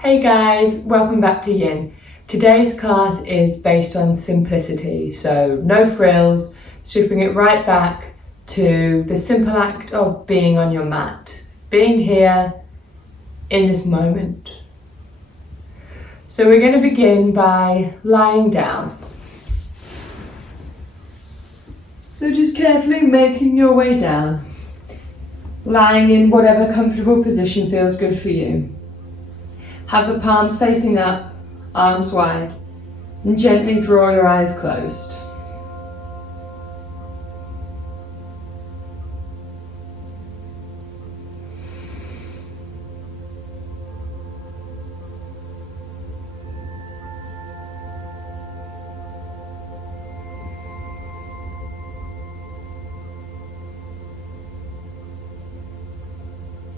Hey guys, welcome back to Yin. Today's class is based on simplicity, so no frills, stripping it right back to the simple act of being on your mat, being here in this moment. So we're going to begin by lying down. So just carefully making your way down, lying in whatever comfortable position feels good for you. Have the palms facing up, arms wide, and gently draw your eyes closed.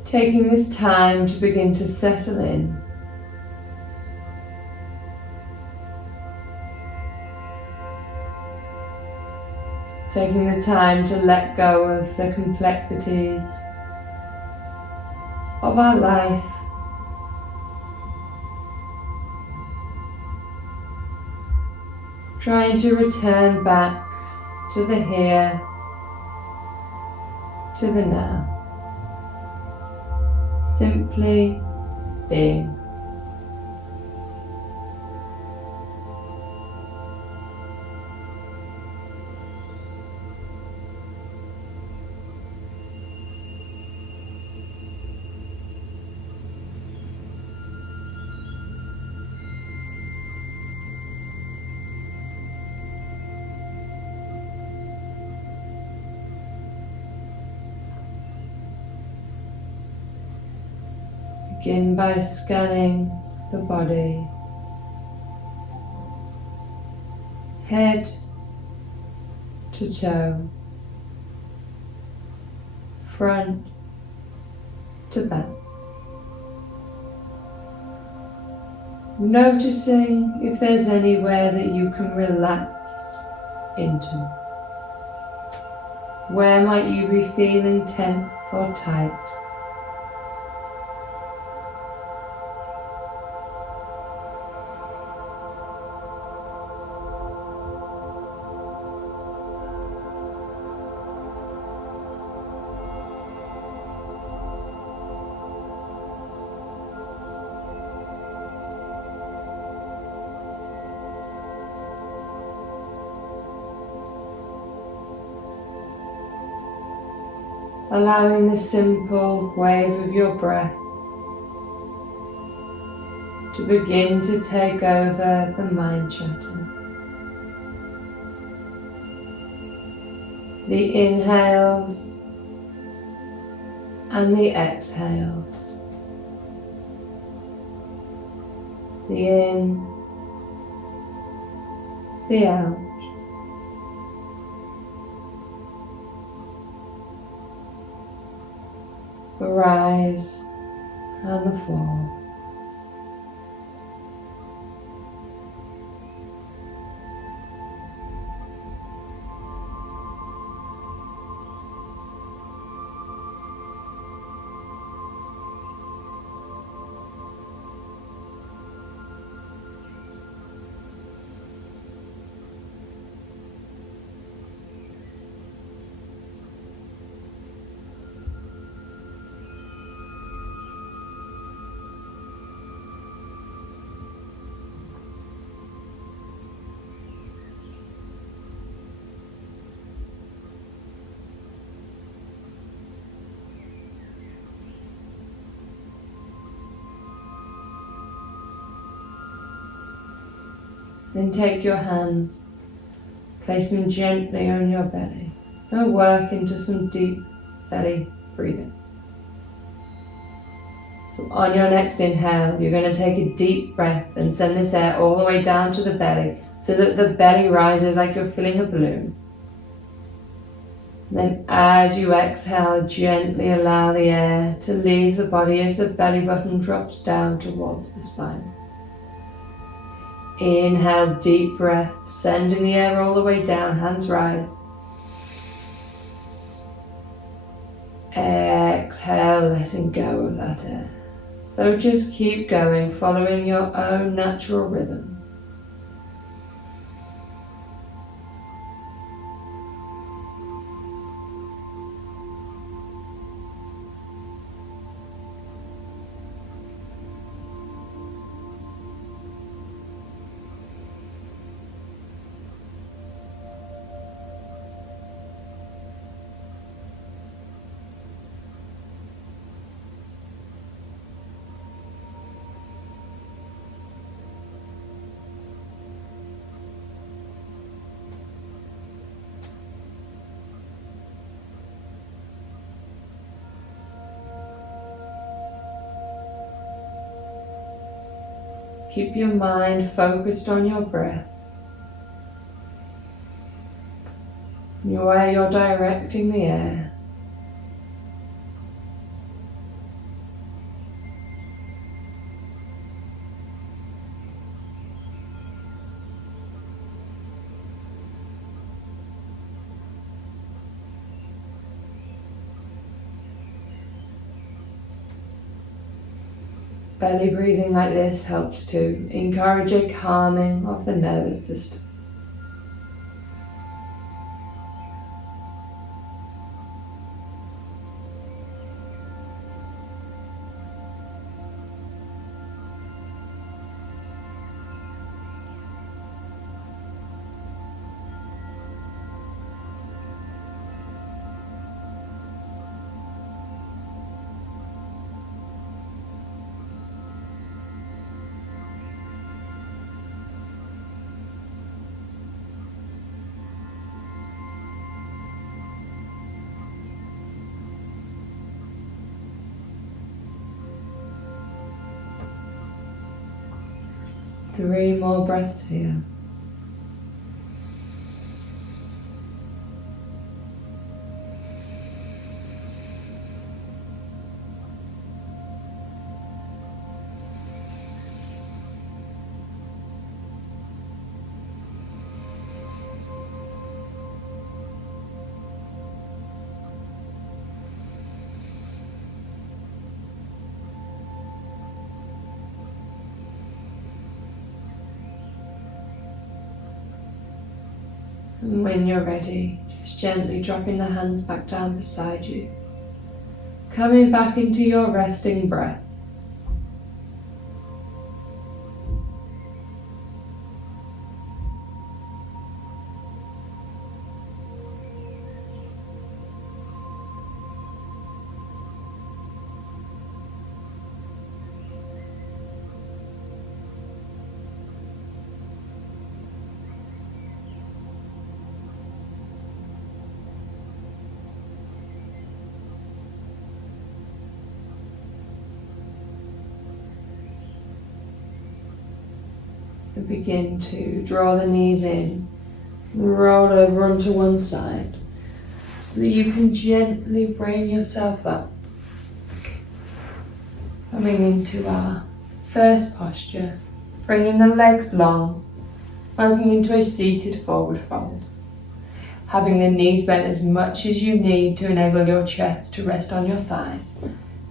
Taking this time to begin to settle in. Taking the time to let go of the complexities of our life. Trying to return back to the here, to the now. Simply being. Begin by scanning the body, head to toe, front to back. Noticing if there's anywhere that you can relax into. Where might you be feeling tense or tight? Allowing the simple wave of your breath to begin to take over the mind chatter. The inhales and the exhales. The in, the out. The rise and the fall. Then take your hands, place them gently on your belly, and work into some deep belly breathing. So on your next inhale, you're going to take a deep breath and send this air all the way down to the belly so that the belly rises like you're filling a balloon. Then as you exhale, gently allow the air to leave the body as the belly button drops down towards the spine. Inhale, deep breath, sending the air all the way down, hands rise. Exhale, letting go of that air. So just keep going, following your own natural rhythm. Keep your mind focused on your breath, where you're directing the air. Belly breathing like this helps to encourage a calming of the nervous system. Three more breaths here. And when you're ready, just gently dropping the hands back down beside you. Coming back into your resting breath. And begin to draw the knees in, roll over onto one side so that you can gently bring yourself up. Coming into our first posture, bringing the legs long, moving into a seated forward fold. Having the knees bent as much as you need to enable your chest to rest on your thighs.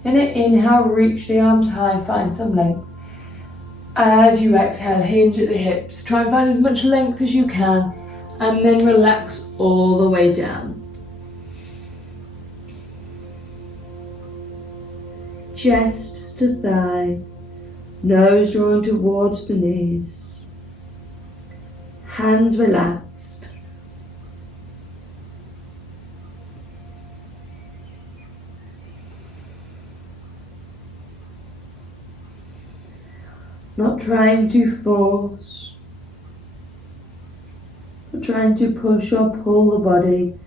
In an inhale, reach the arms high, find some length. As you exhale, hinge at the hips. Try and find as much length as you can, and then relax all the way down. Chest to thigh, nose drawn towards the knees. Hands relaxed. Not trying to force, not trying to push or pull the body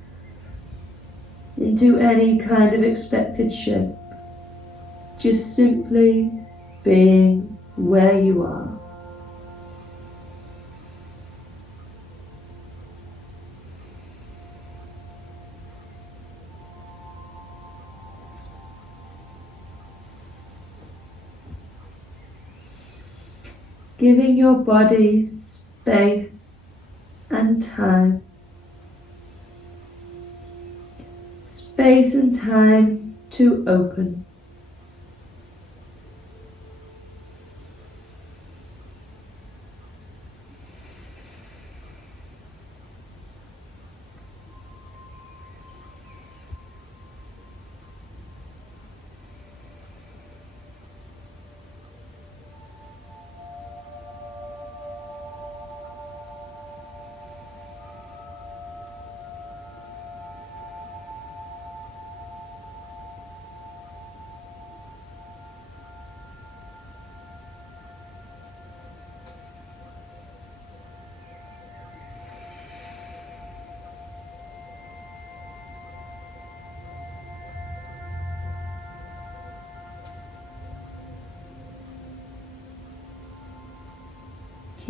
into any kind of expected shape. Just simply being where you are. Giving your body space and time. Space and time to open.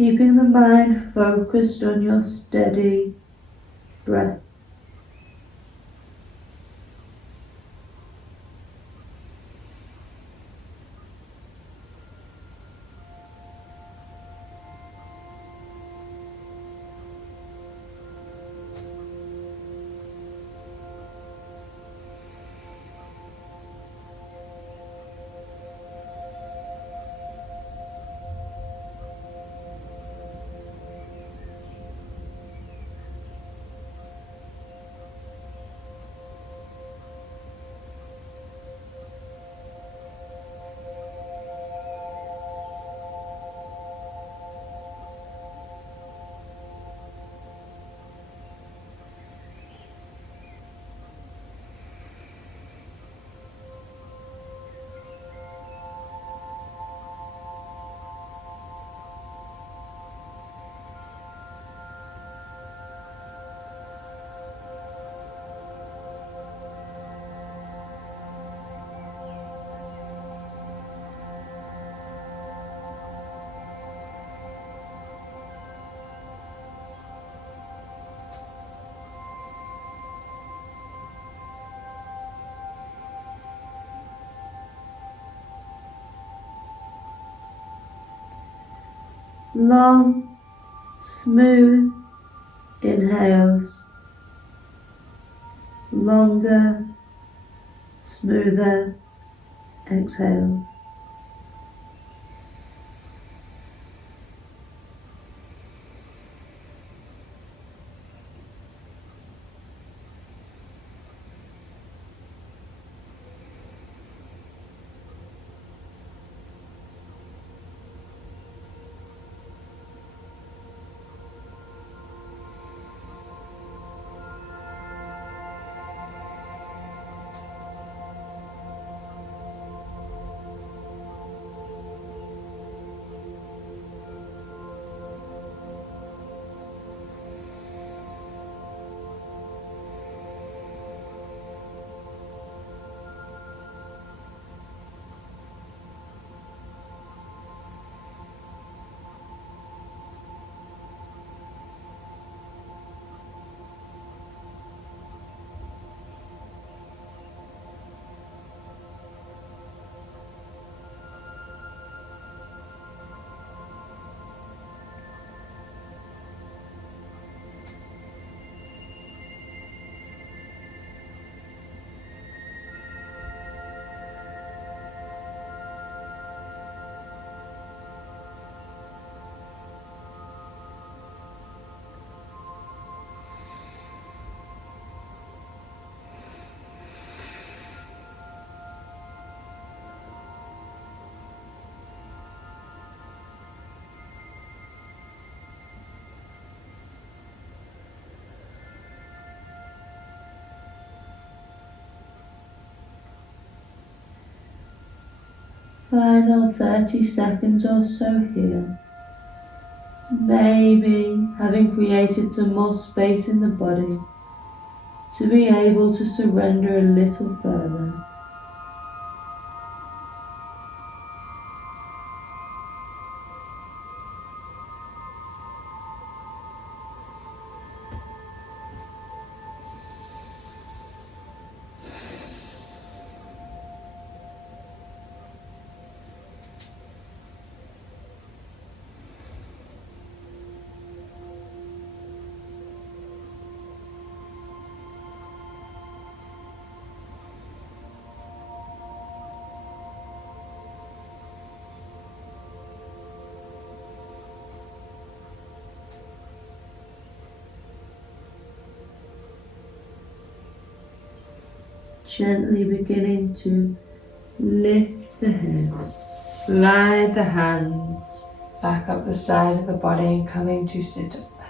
keeping the mind focused on your steady breath. Long, smooth inhales, longer, smoother exhales. Final 30 seconds or so here. Maybe having created some more space in the body to be able to surrender a little further. Gently beginning to lift the head, slide the hands back up the side of the body and coming to sit up.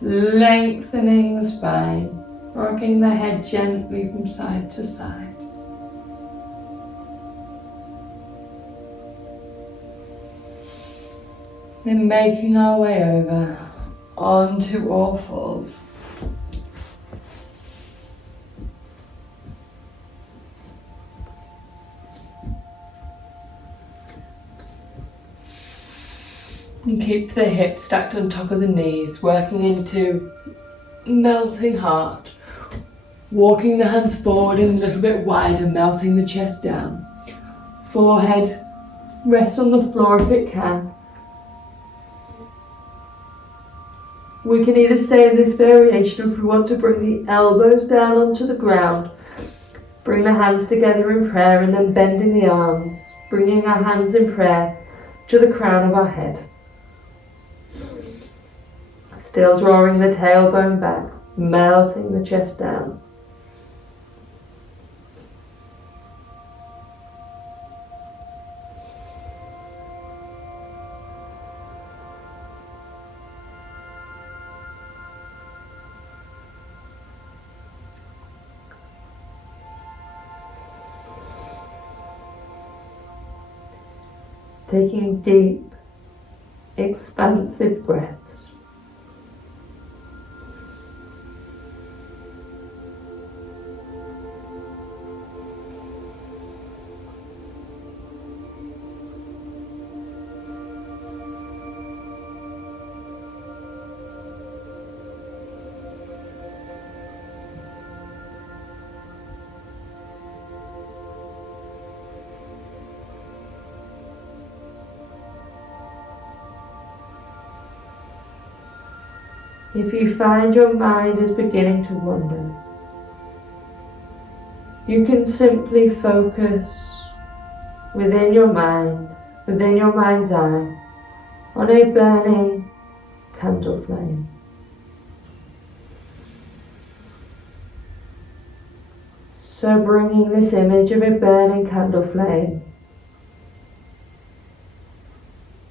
Lengthening the spine, rocking the head gently from side to side. Then making our way over onto all fours. And keep the hips stacked on top of the knees, working into melting heart. Walking the hands forward and a little bit wider, melting the chest down. Forehead, rest on the floor if it can. We can either stay in this variation if we want to bring the elbows down onto the ground. Bring the hands together in prayer and then bending the arms, bringing our hands in prayer to the crown of our head. Still drawing the tailbone back, melting the chest down. Taking deep, expansive breaths. If you find your mind is beginning to wander, you can simply focus within your mind, within your mind's eye, on a burning candle flame. So bringing this image of a burning candle flame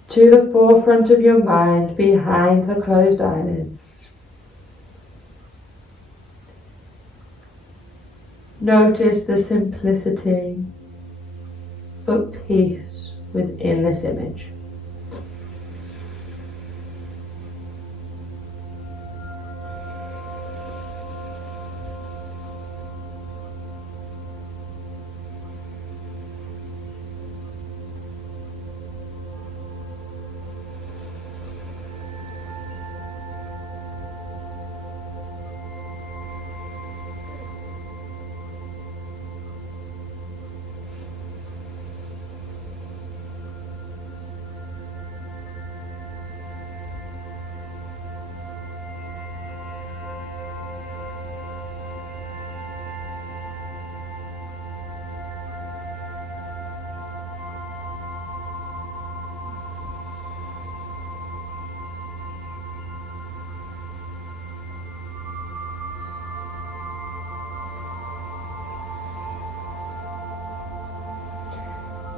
to the forefront of your mind, behind the closed eyelids. Notice the simplicity but peace within this image.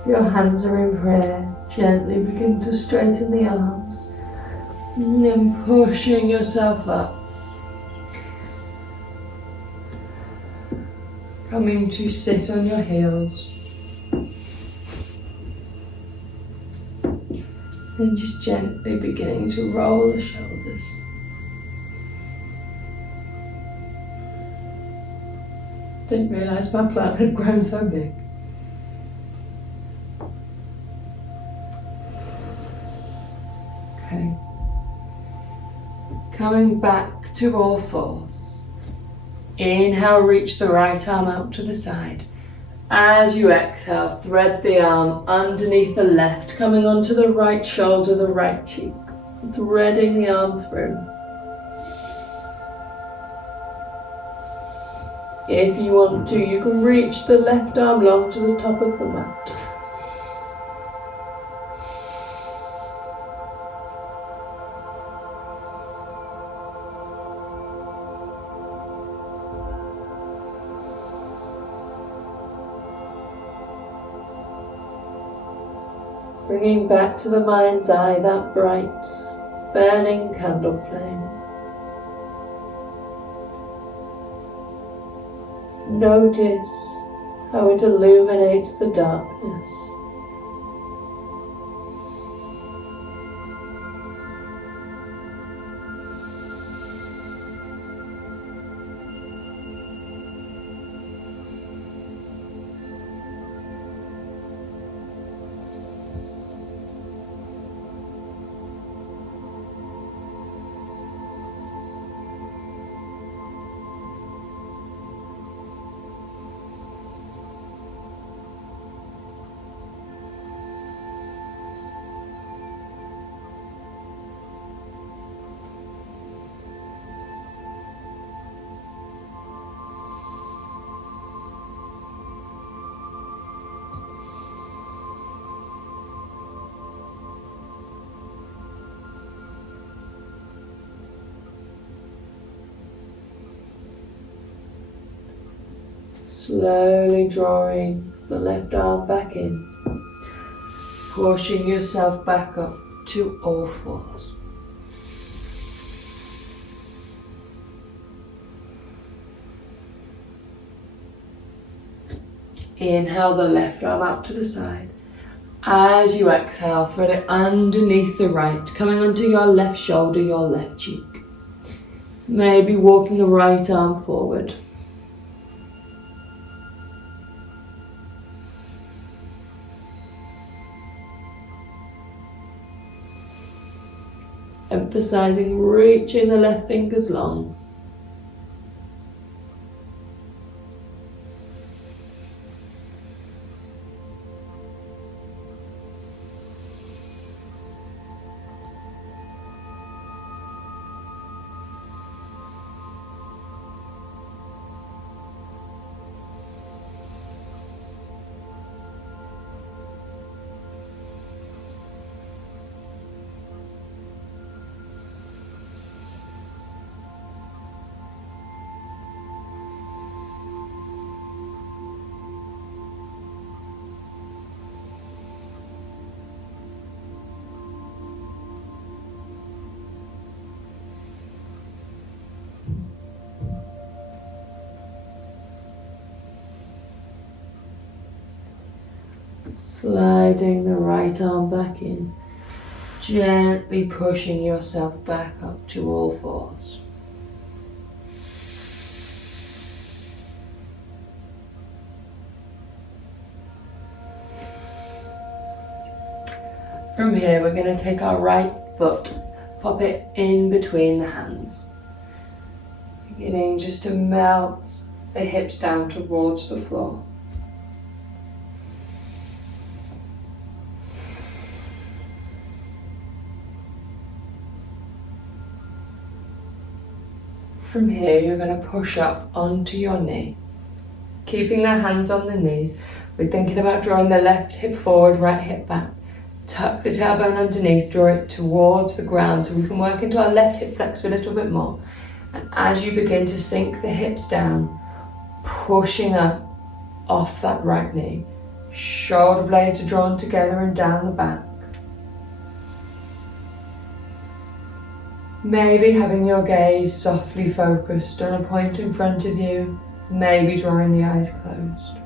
Your hands are in prayer. Gently begin to straighten the arms and then pushing yourself up. Coming to sit on your heels. Then just gently beginning to roll the shoulders. Didn't realise my plant had grown so big. Okay. Coming back to all fours. Inhale, reach the right arm out to the side. As you exhale, thread the arm underneath the left, coming onto the right shoulder, the right cheek. Threading the arm through. If you want to, you can reach the left arm long to the top of the mat. Bringing back to the mind's eye that bright, burning candle flame. Notice how it illuminates the darkness. Slowly drawing the left arm back in, pushing yourself back up to all fours. Inhale the left arm out to the side. As you exhale, thread it underneath the right, coming onto your left shoulder, your left cheek. Maybe walking the right arm forward. Emphasizing reaching the left fingers long. Sliding the right arm back in, gently pushing yourself back up to all fours. From here, we're going to take our right foot, pop it in between the hands, beginning just to melt the hips down towards the floor. From here, you're going to push up onto your knee. Keeping the hands on the knees, we're thinking about drawing the left hip forward, right hip back. Tuck the tailbone underneath, draw it towards the ground so we can work into our left hip flexor a little bit more. And as you begin to sink the hips down, pushing up off that right knee. Shoulder blades are drawn together and down the back. Maybe having your gaze softly focused on a point in front of you, maybe drawing the eyes closed.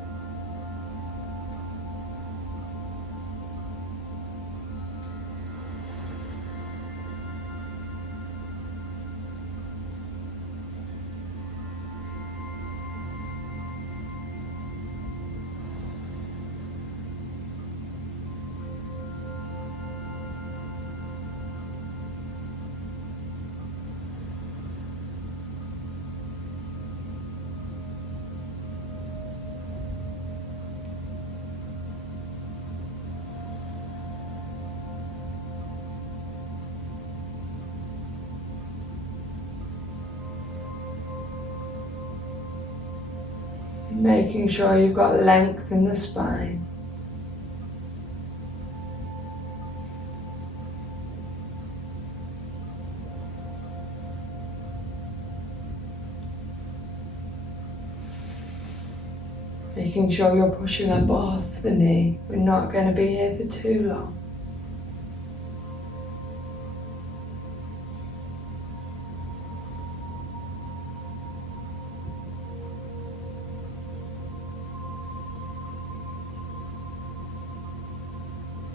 Making sure you've got length in the spine. Making sure you're pushing up off the knee. We're not going to be here for too long.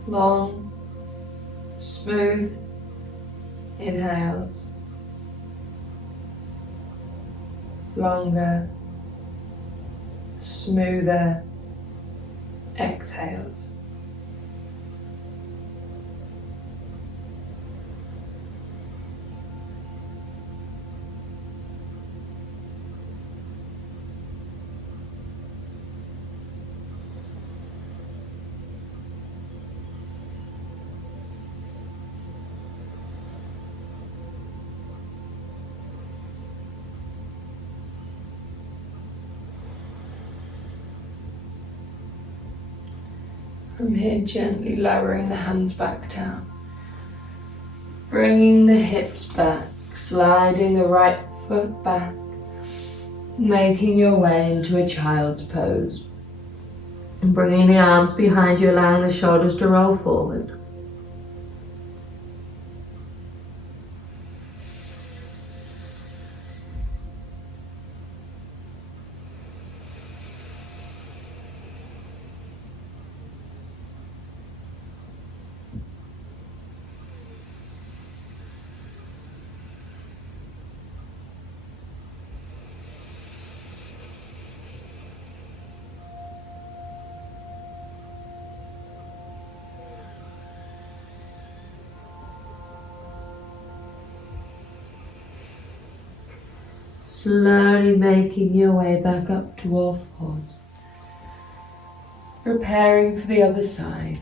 Long, smooth inhales, longer, smoother exhales. From here, gently lowering the hands back down. Bringing the hips back, sliding the right foot back. Making your way into a child's pose. And bringing the arms behind you, allowing the shoulders to roll forward. Slowly making your way back up to all fours. Preparing for the other side.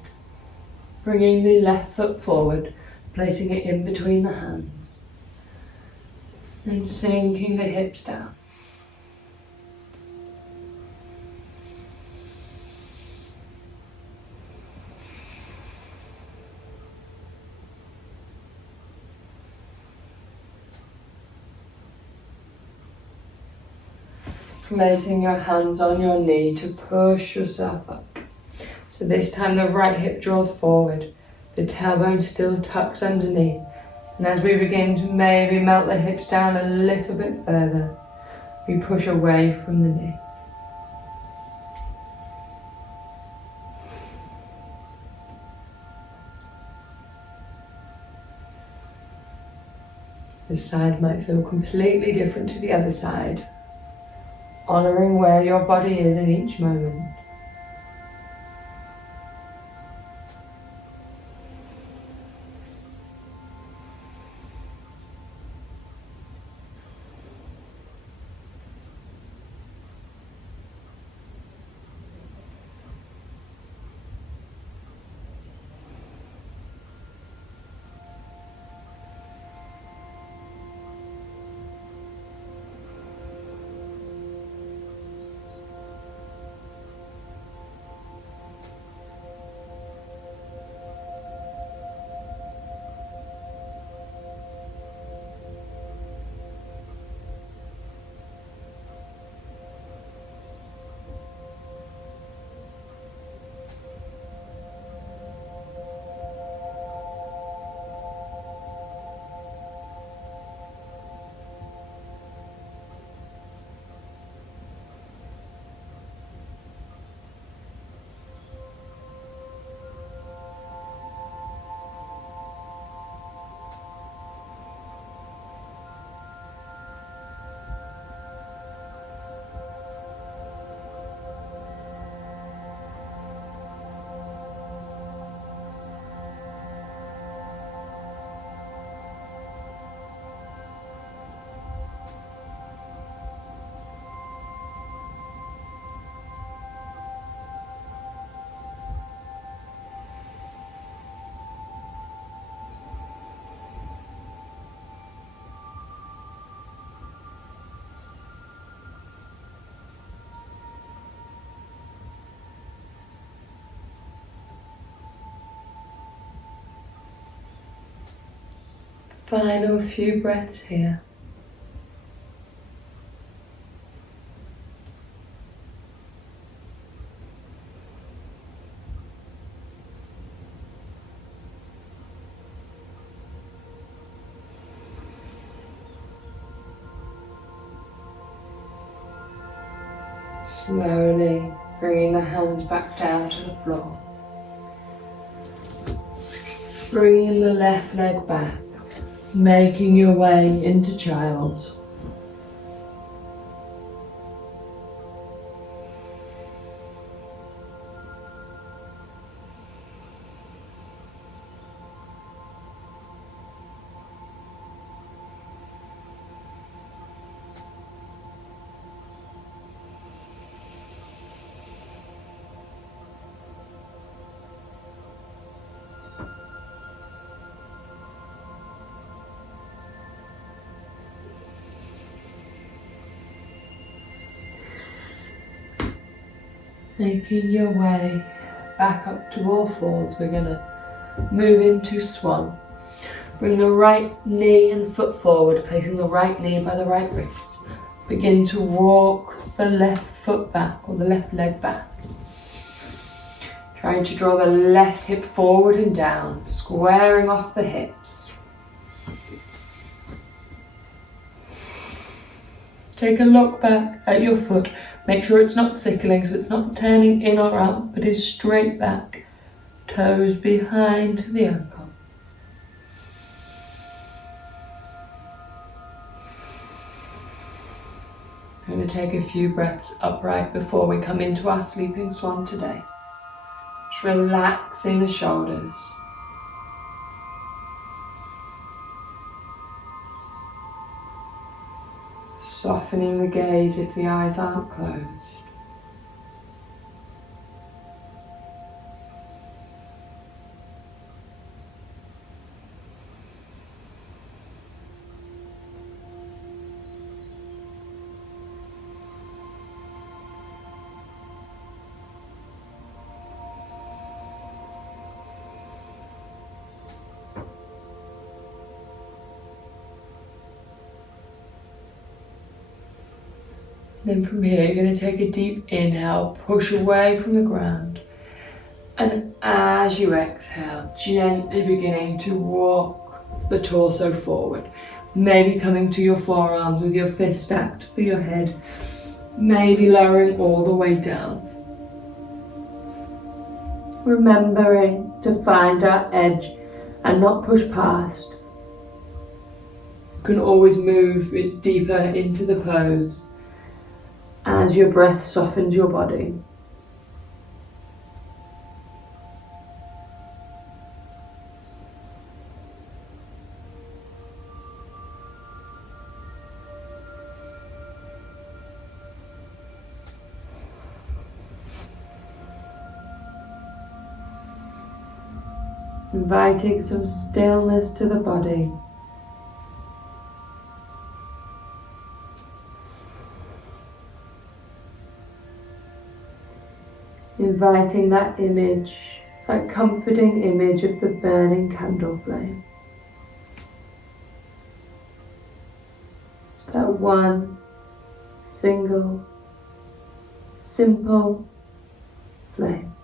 Bringing the left foot forward, placing it in between the hands. And sinking the hips down. Placing your hands on your knee to push yourself up. So this time the right hip draws forward, the tailbone still tucks underneath. And as we begin to maybe melt the hips down a little bit further, we push away from the knee. This side might feel completely different to the other side. Honouring where your body is in each moment. Final few breaths here. Slowly bringing the hands back down to the floor. Bringing the left leg back. Making your way into child's. Making your way back up to all fours, we're going to move into swan. Bring the right knee and foot forward, placing the right knee by the right wrist. begin to walk the left foot back or the left leg back. Trying to draw the left hip forward and down, squaring off the hips. Take a look back at your foot. Make sure it's not sickling, so it's not turning in or out, but is straight back. Toes behind the ankle. I'm going to take a few breaths upright before we come into our sleeping swan today. Just relaxing the shoulders. Softening the gaze if the eyes aren't closed. Then from here, you're going to take a deep inhale, push away from the ground. And as you exhale, gently beginning to walk the torso forward. Maybe coming to your forearms with your fist stacked for your head. Maybe lowering all the way down. Remembering to find our edge and not push past. You can always move it deeper into the pose as your breath softens your body. Inviting some stillness to the body. Inviting that image, that comforting image of the burning candle flame. It's that one single, simple flame.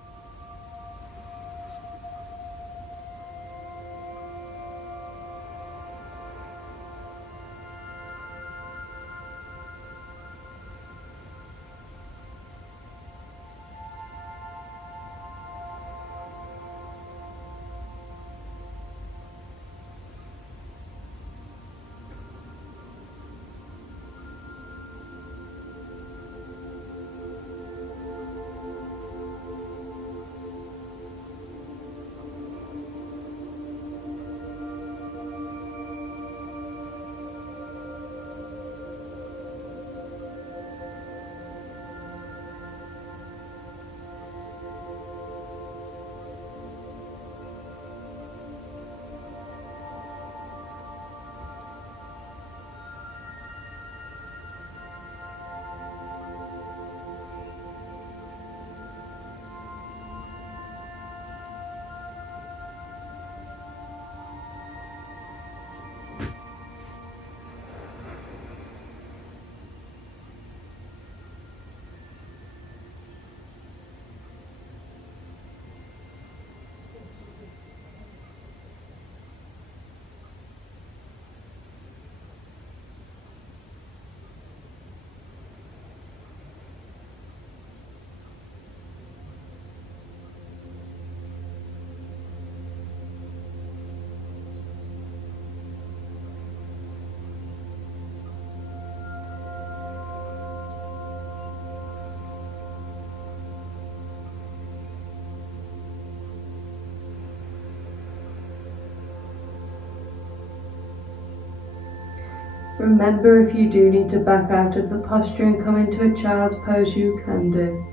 Remember, if you do need to back out of the posture and come into a child's pose, you can do.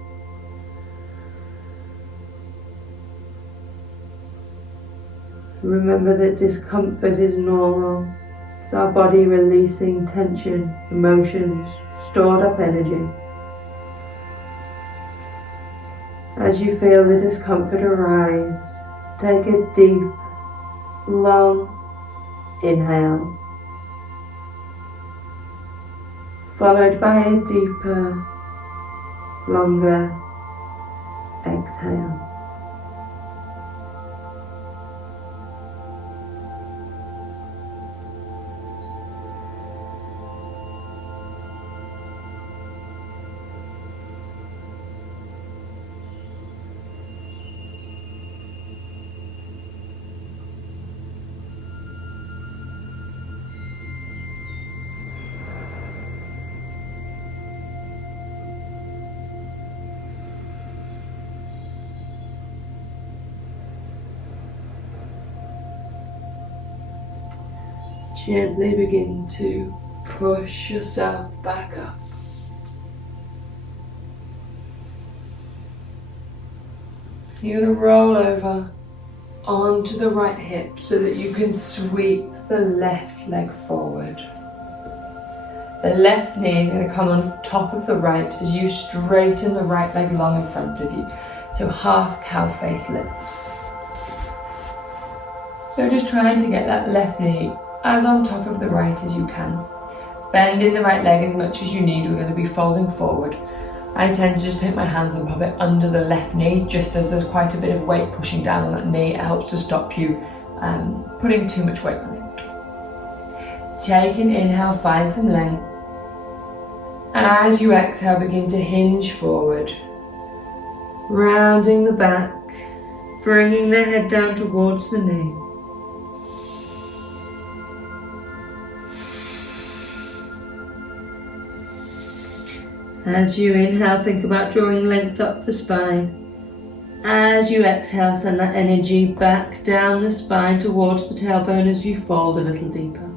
Remember that discomfort is normal. It's our body releasing tension, emotions, stored up energy. As you feel the discomfort arise, take a deep, long inhale. followed by a deeper, longer exhale. Gently begin to push yourself back up. You're going to roll over onto the right hip so that you can sweep the left leg forward. The left knee is going to come on top of the right as you straighten the right leg long in front of you. So half cow face lifts. So just trying to get that left knee as on top of the right as you can. Bending the right leg as much as you need. We're going to be folding forward. I tend to just take my hands and pop it under the left knee, just as there's quite a bit of weight pushing down on that knee. It helps to stop you putting too much weight on it. Take an inhale, find some length. As you exhale, begin to hinge forward. Rounding the back, bringing the head down towards the knee. As you inhale, think about drawing length up the spine. As you exhale, send that energy back down the spine towards the tailbone as you fold a little deeper.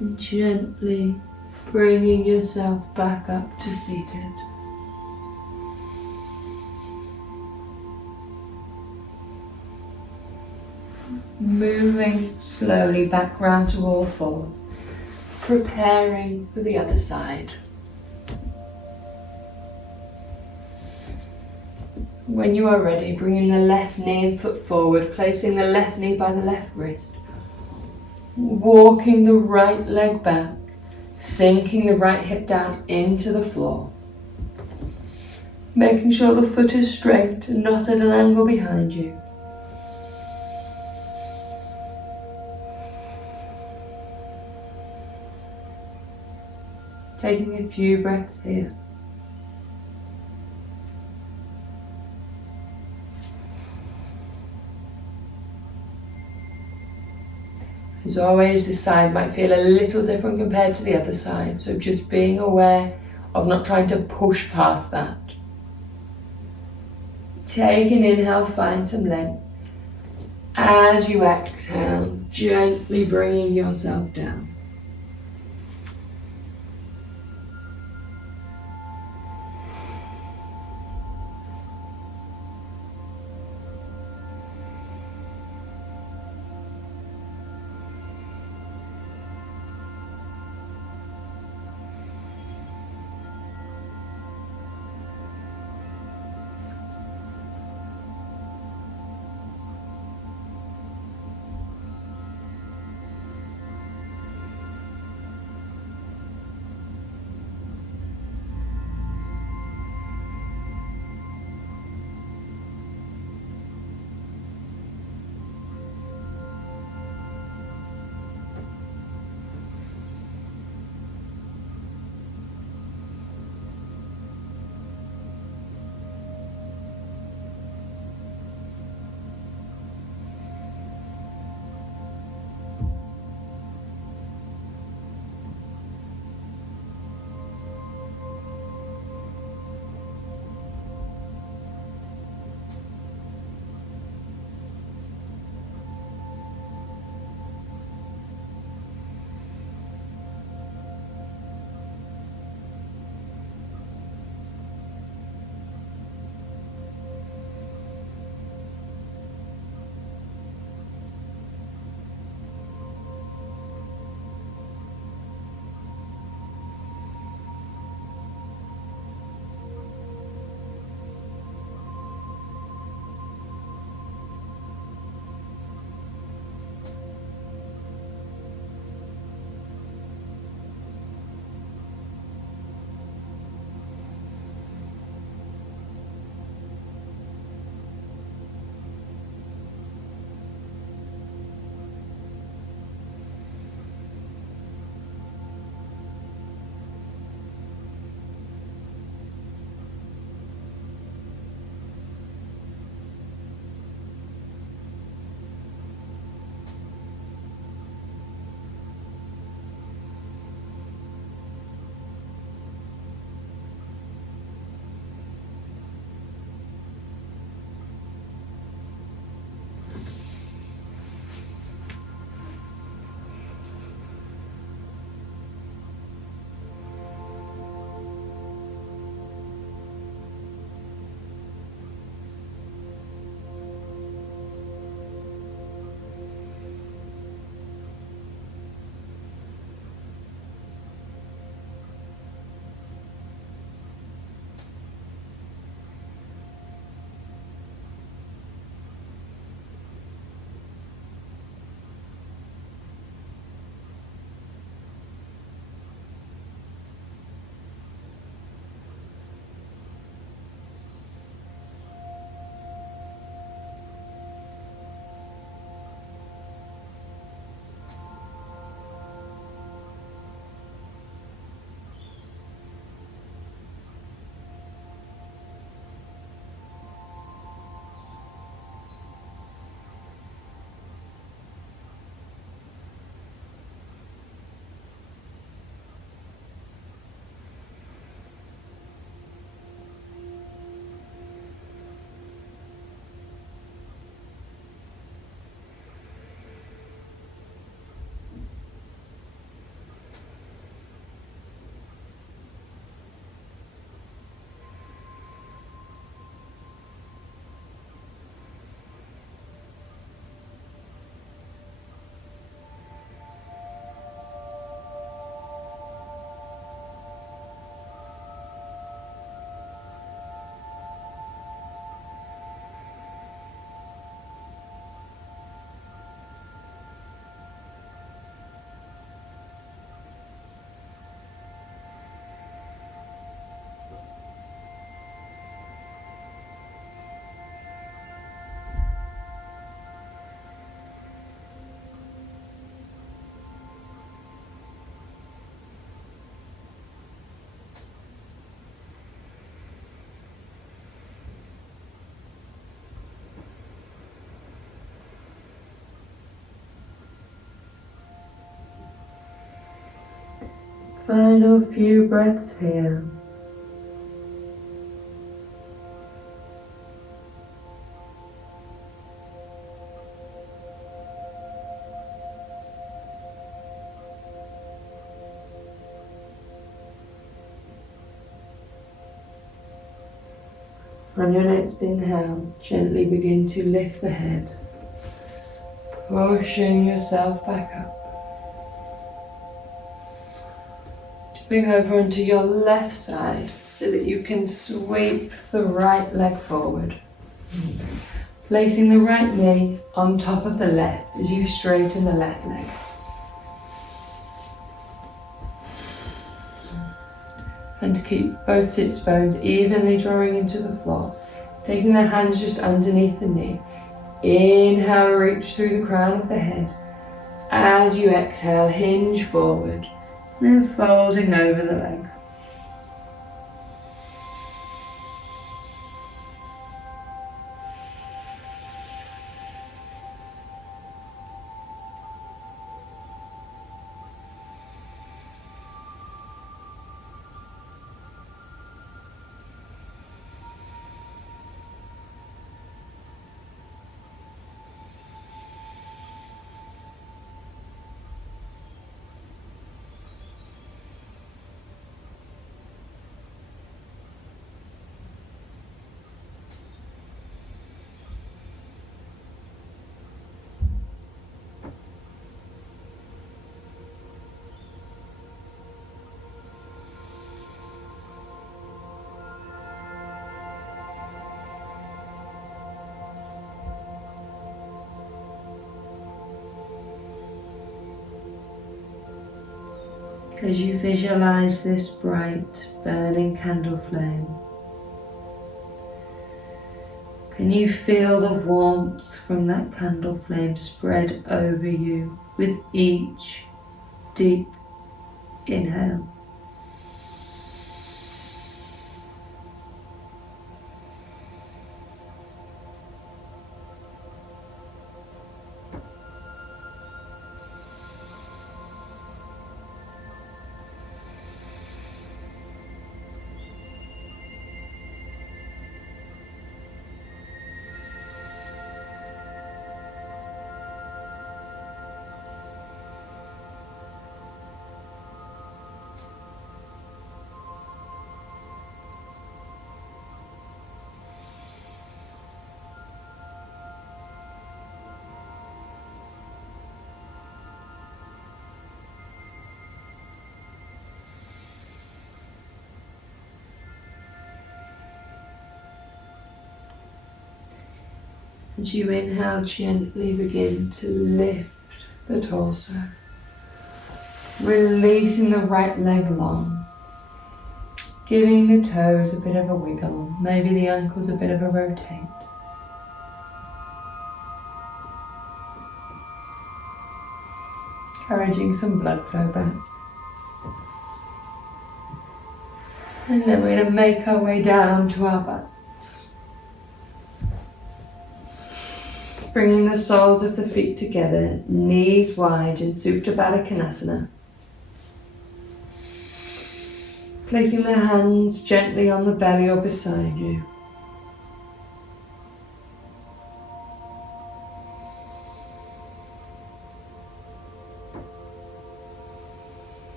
And gently bringing yourself back up to seated. Moving slowly back round to all fours, preparing for the other side. When you are ready, bringing the left knee and foot forward, placing the left knee by the left wrist. Walking the right leg back, sinking the right hip down into the floor. Making sure the foot is straight and not at an angle behind you. Taking a few breaths here. As always, this side might feel a little different compared to the other side, so just being aware of not trying to push past that. Take an inhale, find some length. As you exhale, gently bringing yourself down. Final few breaths here. On your next inhale, gently begin to lift the head, pushing yourself back up. Tipping over onto your left side so that you can sweep the right leg forward. Placing the right knee on top of the left as you straighten the left leg. And keep both sits bones evenly drawing into the floor. Taking the hands just underneath the knee. Inhale, reach through the crown of the head. As you exhale, hinge forward. Then folding over the leg. As you visualize this bright burning candle flame, can you feel the warmth from that candle flame spread over you with each deep inhale? As you inhale, gently begin to lift the torso, releasing the right leg long, giving the toes a bit of a wiggle, maybe the ankles a bit of a rotate. Encouraging some blood flow back. And then we're going to make our way down onto our butts. Bringing the soles of the feet together, knees wide in Supta Baddha Konasana. Placing the hands gently on the belly or beside you.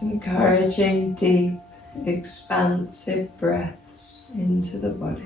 Encouraging deep, expansive breaths into the body.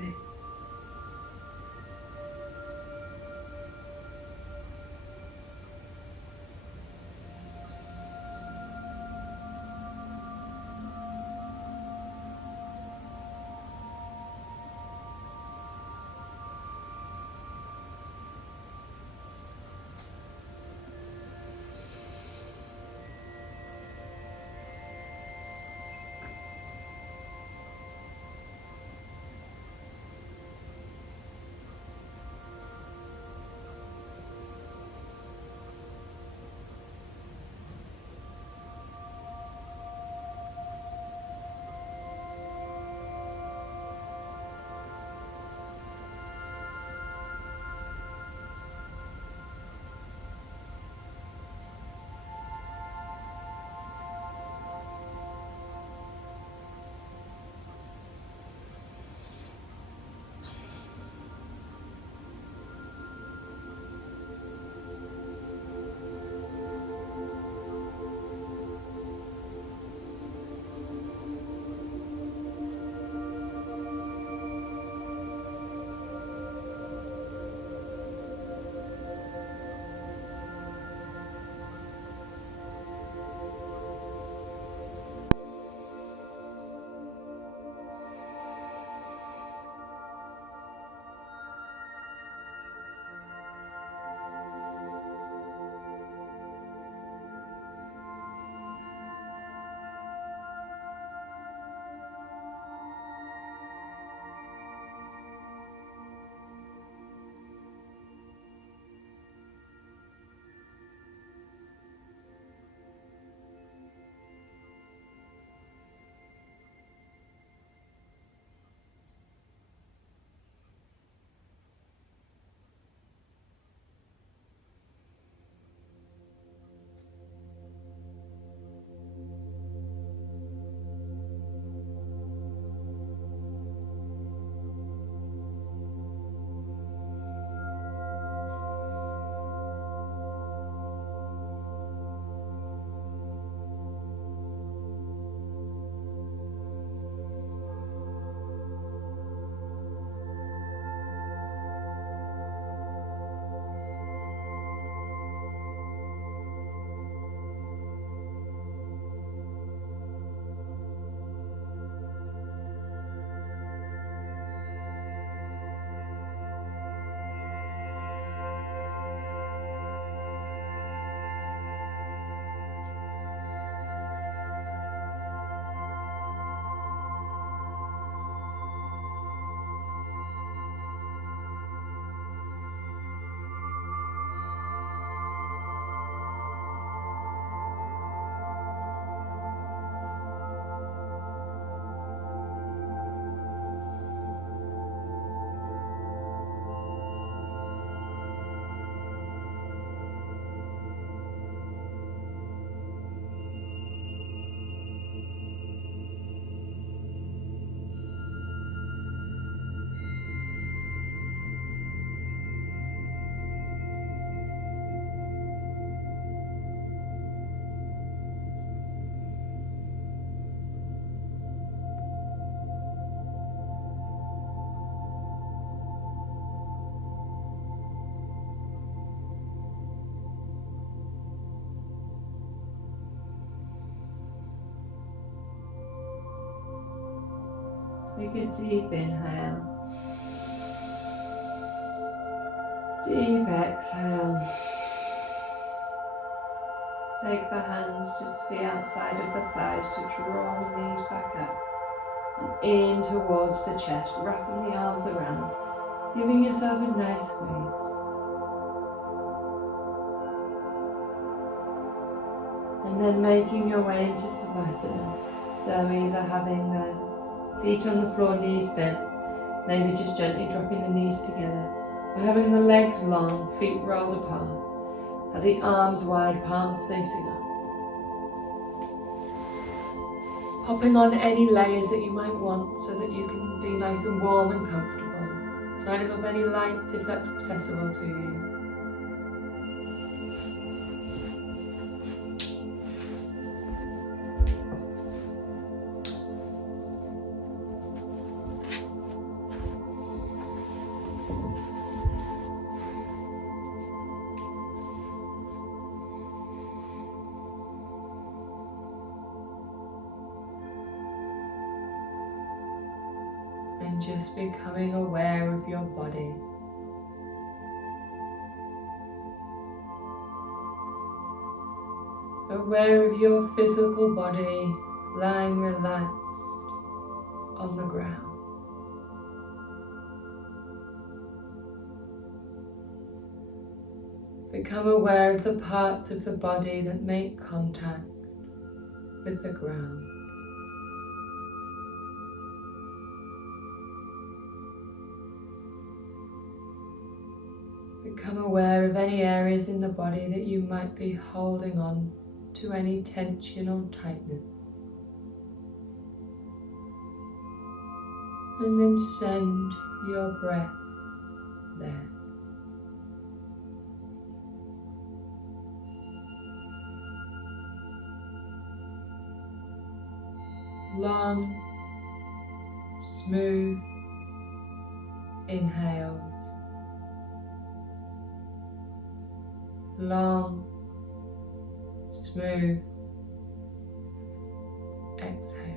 Take a deep inhale. Deep exhale. Take the hands just to the outside of the thighs to draw the knees back up. And in towards the chest, wrapping the arms around, giving yourself a nice squeeze. And then making your way into Savasana. So either having the feet on the floor, knees bent, maybe just gently dropping the knees together, or having the legs long, feet rolled apart. Have the arms wide, palms facing up. Popping on any layers that you might want so that you can be nice and warm and comfortable. Turning up any lights if that's accessible to you. And just becoming aware of your body. Aware of your physical body lying relaxed on the ground. Become aware of the parts of the body that make contact with the ground. Become aware of any areas in the body that you might be holding on to any tension or tightness. And then send your breath there. Long, smooth inhales. Long, smooth exhale.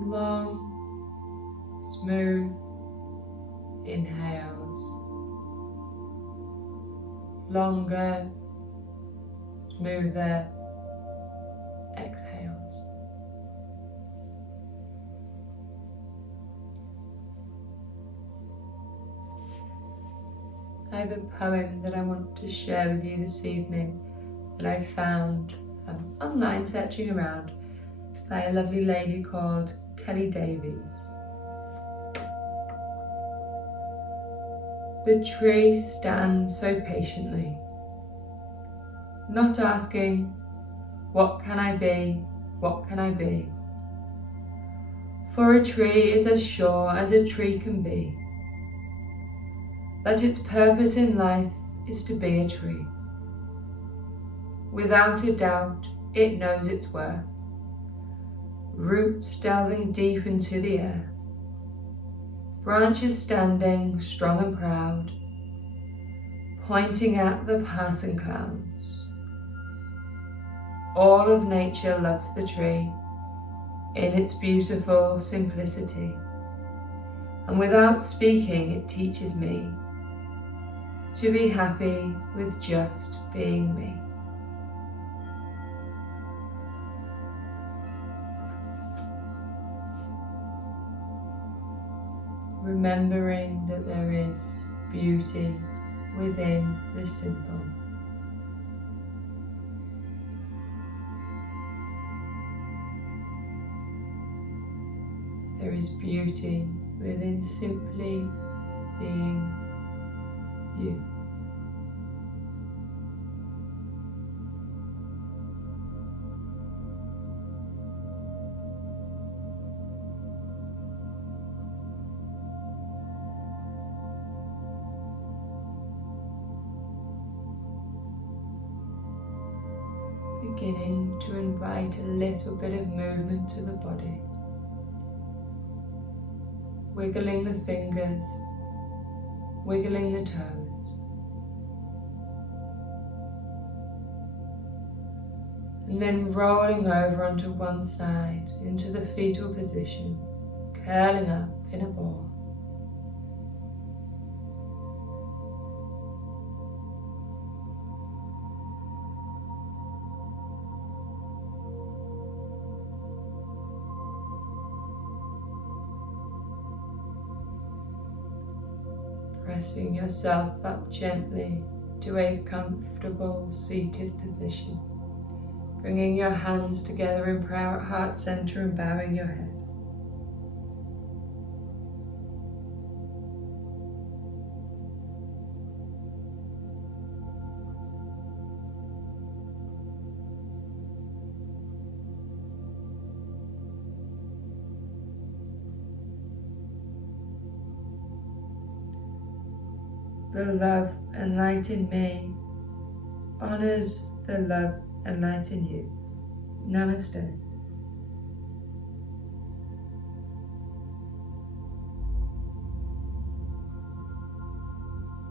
Long, smooth inhales, longer, smoother exhales. I have a poem that I want to share with you this evening that I found online searching around by a lovely lady called Kelly Davies. The tree stands so patiently, not asking, what can I be, what can I be? For a tree is as sure as a tree can be, that its purpose in life is to be a tree. Without a doubt, it knows its worth. Roots delving deep into the air, branches standing strong and proud, pointing at the passing clouds. All of nature loves the tree in its beautiful simplicity, and without speaking it teaches me to be happy with just being me. Remembering that there is beauty within the simple. There is beauty within simply being you. beginning to invite a little bit of movement to the body. Wiggling the fingers, wiggling the toes. And then rolling over onto one side into the fetal position, curling up in a ball. Pressing yourself up gently to a comfortable seated position. Bringing your hands together in prayer at heart center and bowing your head. The love and light in me honors the love and light in you. Namaste.